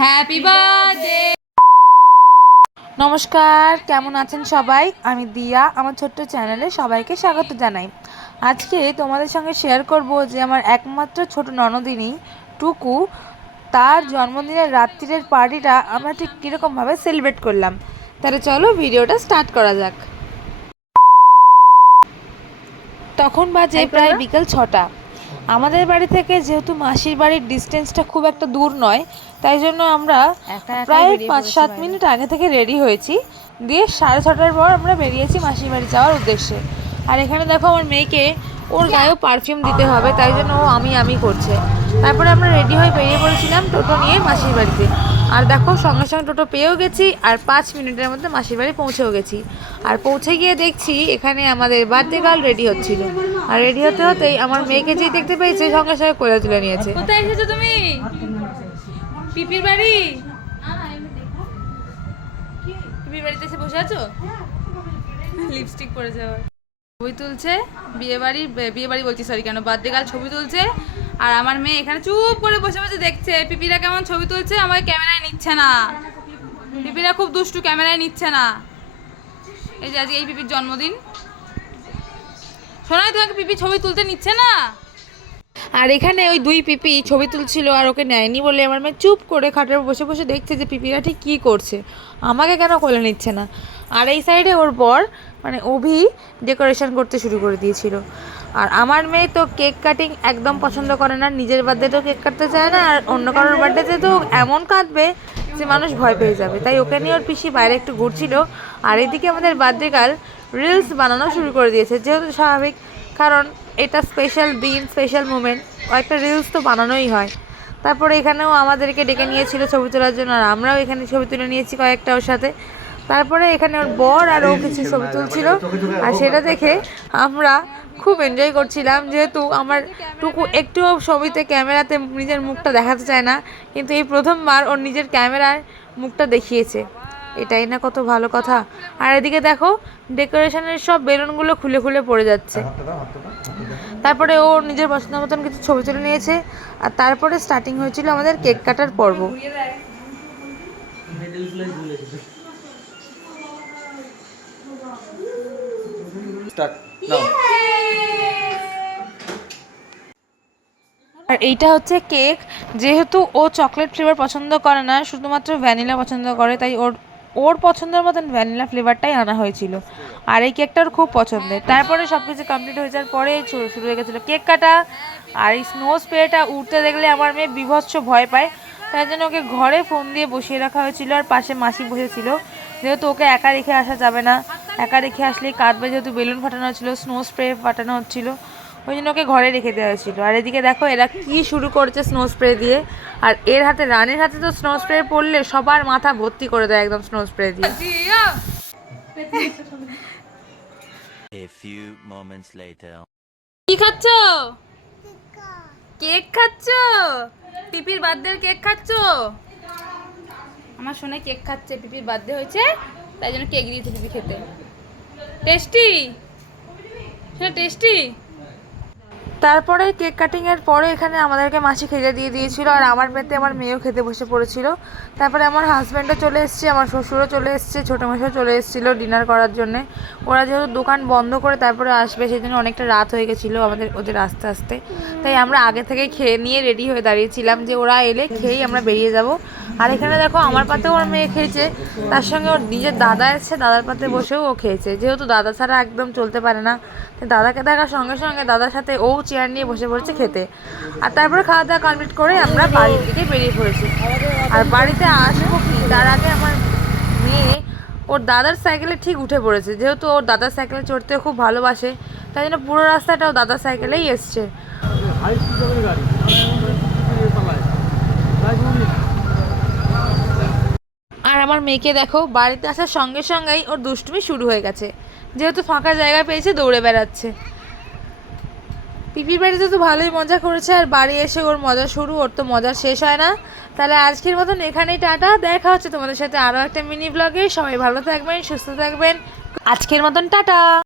Happy birthday. নমস্কার, কেমন আছেন সবাই? আমি দিয়া, আমার ছোট্ট চ্যানেলে সবাইকে স্বাগত জানাই। আজকে তোমাদের সঙ্গে শেয়ার করব যে আমার একমাত্র ছোট ননদিনী টুকু, তার জন্মদিনের রাত্রিরের পার্টিটা আমরা ঠিক কীরকমভাবে সেলিব্রেট করলাম। তাহলে চলো ভিডিওটা স্টার্ট করা যাক। তখন বাজে প্রায় বিকেল 6টা। আমাদের বাড়ি থেকে যেহেতু মাসির বাড়ির ডিস্টেন্সটা খুব একটা দূর নয়, তাই জন্য আমরা প্রায় 5-7 মিনিট আগে থেকে রেডি হয়েছি। দিয়ে 6:30টার পর আমরা বেরিয়েছি মাসির বাড়ি যাওয়ার উদ্দেশ্যে। আর এখানে দেখো আমার মেয়েকে ওর গায়েও পারফিউম দিতে হবে, তাই জন্য ও আমি করছে। তারপরে আমরা রেডি হয়ে বেরিয়ে পড়েছিলাম টোটো নিয়ে মাসির বাড়িতে। আর দেখো সঙ্গে সঙ্গে টোটো পেয়েও গেছি, আর 5 মিনিটের মধ্যে মাসির বাড়ি পৌঁছেও গেছি। আর পৌঁছে গিয়ে দেখছি এখানে আমাদের বার্থডে গার্ল রেডি হচ্ছিল। আর রেডি হতে হতেই আমার মেয়েকে যেই দেখতে পেয়েছে সঙ্গে সঙ্গে কোলে তুলে নিয়েছে। কোথায় এসেছো তুমি? পিপির বাড়ি? পিপির বাড়িতে এসে বসে আছো? লিপস্টিক পরেছে আবার। ছবি তুলছে বিয়ে বাড়ি বলছি, সরি, কেন বার্থডে গার্ল ছবি তুলছে। আর আমার মেয়ে এখানে চুপ করে বসে বসে দেখছে পিপিরা কেমন ছবি তুলছে। আমাকে ক্যামেরায় নিচ্ছে না, পিপিরা খুব দুষ্টু, ক্যামেরায় নিচ্ছে না। এই যে আজকে এই পিপির জন্মদিন, শোনাই তোমাকে পিপি ছবি তুলতে নিচ্ছে না। আর এখানে ওই 2 পিপি ছবি তুলছিল আর ওকে নেয়নি বলে আমার মেয়ে চুপ করে খাটের বসে বসে দেখছে যে পিপিরা ঠিক কী করছে, আমাকে কেন কোলে নিচ্ছে না। আর এই সাইডে ওর বর মানে অভি ডেকোরেশন করতে শুরু করে দিয়েছিল। আর আমার মেয়ে তো কেক কাটিং একদম পছন্দ করে না, নিজের বার্থডেতেও কেক কাটতে চায় না, আর অন্য কারোর বার্থডেতে তো এমন কাঁদবে যে মানুষ ভয় পেয়ে যাবে। তাই ওকে নিয়ে ওর পিসি বাইরে একটু ঘুরছিল। আর এদিকে আমাদের বার্থডে গার্ল রিলস বানানো শুরু করে দিয়েছে, যেহেতু স্বাভাবিক, কারণ এটা স্পেশাল দিন, স্পেশাল মোমেন্ট, একটা রিলস তো বানানোই হয়। তারপরে এখানেও আমাদেরকে ডেকে নিয়েছিল ছবি তোলার জন্য, আর আমরাও এখানে ছবি তুলে নিয়েছি কয়েকটা ওর সাথে। তারপরে এখানে ওর বর আর ও কিছু ছবি তুলছিল, আর সেটা দেখে আমরা খুব এনজয় করছিলাম। যেহেতু আমার টুকু একটুও ছবিতে ক্যামেরাতে নিজের মুখটা দেখাতে চায় না, কিন্তু এই প্রথমবার ওর নিজের ক্যামেরার মুখটা দেখিয়েছে। এটাই না কত ভালো কথা। আর এদিকে দেখো ডেকোরেশনের সব বেলুনগুলো খুলে খুলে পড়ে যাচ্ছে। তারপরে ও নিজের পছন্দ মতন কিছু ছবি তুলে নিয়েছে। আর তারপরে স্টার্টিং হয়েছিল আমাদের কেক কাটার পর্ব। আর এইটা হচ্ছে কেক। যেহেতু ও চকলেট ফ্লেভার পছন্দ করে না, শুধুমাত্র ভ্যানিলা পছন্দ করে, তাই ওর পছন্দের মতন ভ্যানিলা ফ্লেভারটাই আনা হয়েছিল। আর এই কেকটা ওর খুব পছন্দের। তারপরে সব কিছু কমপ্লিট হয়ে যাওয়ার পরে শুরু হয়ে গেছিলো কেক কাটা। আর এই স্নো স্প্রেটা উঠতে দেখলে আমার মেয়ে বিভৎস ভয় পায়, তাই জন্য ওকে ঘরে ফোন দিয়ে বসিয়ে রাখা হয়েছিল। আর পাশে মাসি বসেছিল, যেহেতু ওকে একা রেখে আসা যাবে না, একা রেখে আসলেই কাঁদবে, যেহেতু বেলুন ফাটানো হচ্ছিলো, স্নো স্প্রে ফাটানো হচ্ছিলো, ওই জন্য ওকে ঘরে রেখে দেওয়া হয়েছিল। আর এদিকে দেখো এরা কি শুরু করেছে স্নো স্প্রে দিয়ে। আর এর হাতে, রানের হাতে তো স্নো স্প্রে পড়লে সবার মাথা ভর্তি করে দেয় একদম স্নো স্প্রে দিয়ে। কি খাচ্ছ? কেক খাচ্ছ? পিপির বার্থডে কেক খাচ্ছ? আমার শোনে কেক খাচ্ছে, পিপির বার্থডে হয়েছে তাই জন্য কেক দিয়েছে পিপি খেতে। টেস্টি? সেটা টেস্টি? তারপরে কেক কাটিংয়ের পরে এখানে আমাদেরকে মাসি খেতে দিয়ে দিয়েছিল, আর আমার পেতে আমার মেয়েও খেতে বসে পড়েছিল। তারপরে আমার হাজব্যান্ডও চলে এসছে, আমার শ্বশুরও চলে এসছে, ছোটো মেয়েও চলে এসেছিলো ডিনার করার জন্যে। ওরা যেহেতু দোকান বন্ধ করে তারপরে আসবে, সেই জন্য অনেকটা রাত হয়ে গেছিলো ওদের আস্তে আস্তে। তাই আমরা আগে থেকে খেয়ে নিয়ে রেডি হয়ে দাঁড়িয়েছিলাম যে ওরা এলে খেয়েই আমরা বেরিয়ে যাব। আর এখানে দেখো আমার পাতেও আমার মেয়ে খেয়েছে, তার সঙ্গে ওর নিজের দাদা এসছে, দাদার পাতে বসেও ও খেয়েছে। যেহেতু দাদা ছাড়া একদম চলতে পারে না, দাদাকে দেখার সঙ্গে সঙ্গে দাদার সাথে ও চেয়ার নিয়ে বসে পড়েছে খেতে। আর তারপরে খাওয়া দাওয়া কমপ্লিট করে আমরা বাড়ির দিকে বেরিয়ে পড়েছি। আর বাড়িতে আসবো কি তার আগে আমার মেয়ে ওর দাদার সাইকেলে ঠিক উঠে পড়েছে। যেহেতু ওর দাদার সাইকেলে চড়তে খুব ভালোবাসে, তাই জন্য পুরো রাস্তাটা ও দাদার সাইকেলেই এসছে। আর আমার মেয়েকে দেখো বাড়িতে আসার সঙ্গে সঙ্গেই ওর দুষ্টুমি শুরু হয়ে গেছে, যেহেতু ফাঁকা জায়গা পেয়েছে দৌড়ে বেড়াচ্ছে। পিপির বাড়িতে তো ভালোই মজা করেছে, আর বাড়ি এসে ওর মজা শুরু, ওর তো মজা শেষ হয় না। তাহলে আজকের মতন এখানেই টাটা, দেখা হচ্ছে তোমাদের সাথে আরও একটা মিনি ব্লগে। সবাই ভালো থাকবেন, সুস্থ থাকবেন, আজকের মতন টাটা।